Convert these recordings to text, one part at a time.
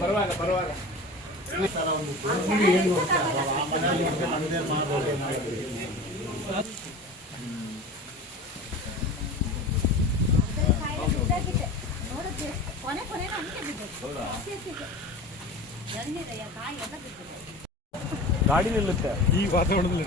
ಬರುವಾಗ ಬರುವಾಗ ಕೊನೆ ಕೊನೆ ನಮಗೆ ಬಿದ್ದದ್ದು ಎಳ್ನೀರಯ್ಯ ಕಾಯಿ ಎಲ್ಲ ಬಿದ್ದದ್ದು ಗಾಡಿ ನಿಲ್ಲುತ್ತೆ ಈ ವಾತಾವರಣದಲ್ಲಿ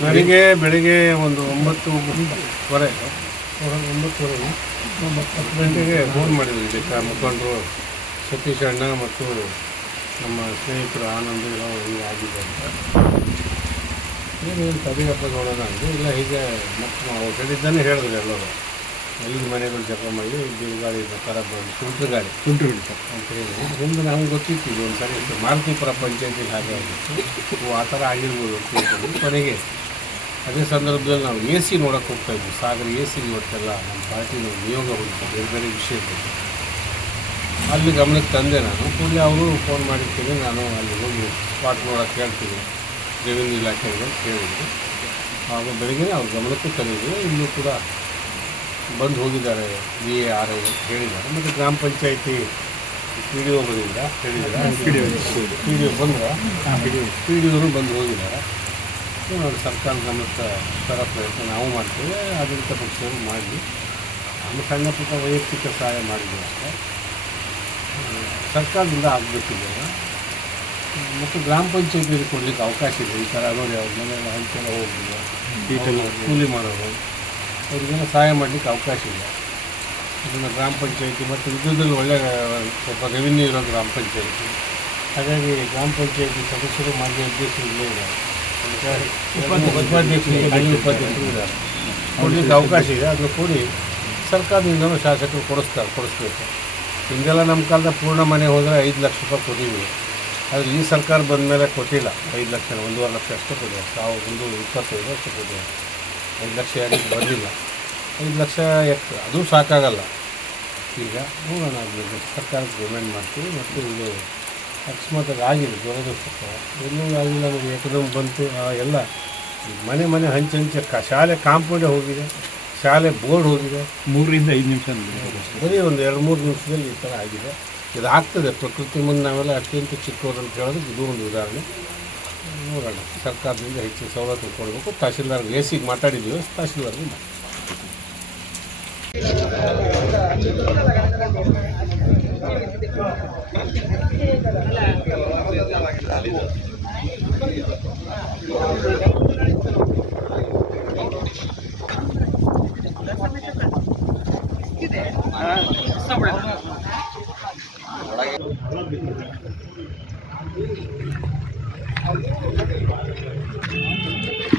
ಬೆಳಿಗ್ಗೆ ಬೆಳಿಗ್ಗೆ ಒಂದು ಒಂಬತ್ತುವರೆ ಒಂಬತ್ತುವರೆ ಹತ್ತು ಗಂಟೆಗೆ ಫೋನ್ ಮಾಡಿದ್ರು ಇದಕ್ಕೆ ಮುಖಂಡರು ಸತೀಶ್ ಅಣ್ಣ ಮತ್ತು ನಮ್ಮ ಸ್ನೇಹಿತರು ಆನಂದ್ ಎಲ್ಲ ಆಗಿದೆ ಅಂತ. ಏನೇನು ತಡೆಯಪ್ಪ ನೋಡೋಣ ಅಂದರೆ ಇಲ್ಲ ಹೀಗೆ ಮತ್ತೆ ಅವ್ರು ಹೇಳಿದ್ದಾನೆ ಹೇಳಿದ್ರು ಎಲ್ಲರೂ. ಎಲ್ಲಿ ಮನೆಗಳು ಜಪ ಮಾಡಿ ಗಾಡಿ ಥರ ಬಂದು ಸುಂಟ್ರ ಗಾಳಿ. ಸುಂಟ್ರ ಅಂತ ಹೇಳಿ. ಮುಂದೆ ನಮ್ಗೆ ಗೊತ್ತಿತ್ತು ಇದು ಒಂದು ಸರಿ ಮಾರುತಿಪುರ ಪಂಚಾಯತಿಗೆ ಹಾಗೆ ಆಗಿತ್ತು. ಆ ಥರ ಆಗಿರ್ಬೋದು ಅಂತ ಕೊನೆಗೆ ಅದೇ ಸಂದರ್ಭದಲ್ಲಿ ನಾವು ಎ ಸಿ ನೋಡೋಕೆ ಹೋಗ್ತಾ ಇದ್ವಿ. ಸಾಗರ ಎ ಸಿ ಇವತ್ತೆಲ್ಲ ನಮ್ಮ ಪಾರ್ಟಿ ನಿಯೋಗ ಉಂಟು ಬೇರೆ ಬೇರೆ ವಿಷಯದಲ್ಲಿ ಅಲ್ಲಿ ಗಮನಕ್ಕೆ ತಂದೆ ನಾನು. ಕೂಡಲೇ ಅವರು ಫೋನ್ ಮಾಡಿರ್ತೀನಿ ನಾನು ಅಲ್ಲಿ ಹೋಗಿ ಸ್ಪಾಟ್ ನೋಡೋಕ್ಕೆ ಹೇಳ್ತೀನಿ. ರೆವಿನ್ಯೂ ಇಲಾಖೆಗಳು ಕೇಳಿದ್ವಿ ಹೇಳಿದ್ರು ಹಾಗೂ ಬೆಳಗ್ಗೆ ಅವ್ರ ಗಮನಕ್ಕೂ ತಂದಿದ್ದೆ ಇನ್ನೂ ಕೂಡ ಬಂದು ಹೋಗಿದ್ದಾರೆ ಬಿ ಎ ಆರ್ ಐ ಅಂತ ಹೇಳಿದ್ದಾರೆ. ಮತ್ತು ಗ್ರಾಮ ಪಂಚಾಯಿತಿ ಪಿ ಡಿ ಒಗಳಿಂದ ಹೇಳಿದ್ದಾರೆ. ಪಿ ಡಿ ಒ ಬಂದ್ರೆ ಪಿ ಡಿ ಒರು ಬಂದು ಹೋಗಿದ್ದಾರೆ. ನೋಡಿ ಸರ್ಕಾರ ಗಮನಕ್ಕೆ ಥರ ಪ್ರಯತ್ನ ನಾವು ಮಾಡ್ತೇವೆ ಆಡಳಿತ ಪಕ್ಷವರು ಮಾಡಿ ನಮ್ಮ ಸಣ್ಣ ಪುಟ್ಟ ವೈಯಕ್ತಿಕ ಸಹಾಯ ಮಾಡಿದ್ದೀವಿ ಅಷ್ಟೇ. ಹ್ಮ್, ಸರ್ಕಾರದಿಂದ ಆಗಬೇಕಿದೆ. ಮತ್ತು ಗ್ರಾಮ ಪಂಚಾಯತಿಯಲ್ಲಿ ಕೊಡಲಿಕ್ಕೆ ಅವಕಾಶ ಇದೆ. ಈ ಥರ ನೋಡಿ ಅವ್ರ ಮನೆಯಲ್ಲ ಹಂಚೆಲ್ಲ ಹೋಗಿಲ್ಲ ಕೂಲಿ ಮಾಡೋರು. ಅವ್ರಿಗೆಲ್ಲ ಸಹಾಯ ಮಾಡಲಿಕ್ಕೆ ಅವಕಾಶ ಇಲ್ಲ ಇದನ್ನು ಗ್ರಾಮ ಪಂಚಾಯತಿ ಮತ್ತು ವಿದ್ಯುತ್ತಲ್ಲಿ ಒಳ್ಳೆಯ ಸ್ವಲ್ಪ ರೆವಿನ್ಯೂ ಇರೋ ಗ್ರಾಮ ಪಂಚಾಯತಿ. ಹಾಗಾಗಿ ಗ್ರಾಮ ಪಂಚಾಯತಿ ಸದಸ್ಯರು ಮಾನ್ಯ ಅಧ್ಯಕ್ಷರು ಇಲ್ಲೇ ಇದೆ ಉಪಾಧ್ಯಕ್ಷರು ಹಾಲಿ ಉಪಾಧ್ಯಕ್ಷರು ಇದ್ದಾರೆ. ಕೊಡಲಿಕ್ಕೆ ಅವಕಾಶ ಇದೆ. ಅದನ್ನು ಕೊಡಿ ಸರ್ಕಾರದಿಂದಲೂ ಶಾಸಕರು ಕೊಡಿಸ್ತಾರೆ ಕೊಡಿಸ್ಬೇಕು. ಹಿಂದೆಲ್ಲ ನಮ್ಮ ಕಾಲದ ಪೂರ್ಣ ಮನೆ ಹೋದರೆ ಐದು ಲಕ್ಷ ರೂಪಾಯಿ ಕೊಟ್ಟಿದ್ವಿ ಆದರೆ ಈ ಸರ್ಕಾರ ಬಂದ ಮೇಲೆ ಕೊಟ್ಟಿಲ್ಲ. ಐದು ಲಕ್ಷ ಒಂದೂವರೆ ಲಕ್ಷ ಅಷ್ಟೇ ಕೊಟ್ಟಿದ್ದಾರೆ ಸಾವಿರ ಒಂದು ಇಪ್ಪತ್ತೈದು ಅಷ್ಟೇ ಕೊಟ್ಟಿದ್ದಾರೆ ಐದು ಲಕ್ಷ ಯಾರಿಗೂ ಬಂದಿಲ್ಲ. ಐದು ಲಕ್ಷ ಎಷ್ಟು ಅದು ಸಾಕಾಗಲ್ಲ. ಈಗ ನೋಡೋಣ ಸರ್ಕಾರ ಸರ್ಕಾರಕ್ಕೆ ಡಿಮ್ಯಾಂಡ್ ಮಾಡ್ತೀವಿ ಮತ್ತು ಇದು ಅಕಸ್ಮಾತಾಗಿ ಆಗಿದೆ ದುರದೃಷ್ಟಕರ. ಇನ್ನೂ ಆಗಿಲ್ಲ ನಮಗೆ ಏಕದಮ್ ಬಂತು. ಆ ಎಲ್ಲ ಮನೆ ಮನೆ ಹಂಚೆ ಹಂಚೆ ಕ ಶಾಲೆ ಕಾಂಪೌಂಡೇ ಹೋಗಿದೆ. ಶಾಲೆ ಬೋರ್ಡ್ ಹೋಗಿದೆ. ಮೂರರಿಂದ ಐದು ನಿಮಿಷ ಬರೀ ಒಂದು ಎರಡು ಮೂರು ನಿಮಿಷದಲ್ಲಿ ಈ ಥರ ಆಗಿದೆ. ಇದು ಆಗ್ತದೆ ಪ್ರಕೃತಿ ಮುಂದೆ ನಾವೆಲ್ಲ ಅತ್ಯಂತ ಚಿಕ್ಕವರು ಅಂತ ಹೇಳೋದಕ್ಕೆ ಇದು ಒಂದು ಉದಾಹರಣೆ. ನೋಡೋಣ. ಸರ್ಕಾರದಿಂದ ಹೆಚ್ಚಿನ ಸವಲತ್ತು ಕೊಡಬೇಕು. ತಹಶೀಲ್ದಾರ್ಗೆ ಎ ಸಿಗೆ ಮಾತಾಡಿದ್ದೀವಿ. ತಹಶೀಲ್ದಾರ್ಗೆ Thank you.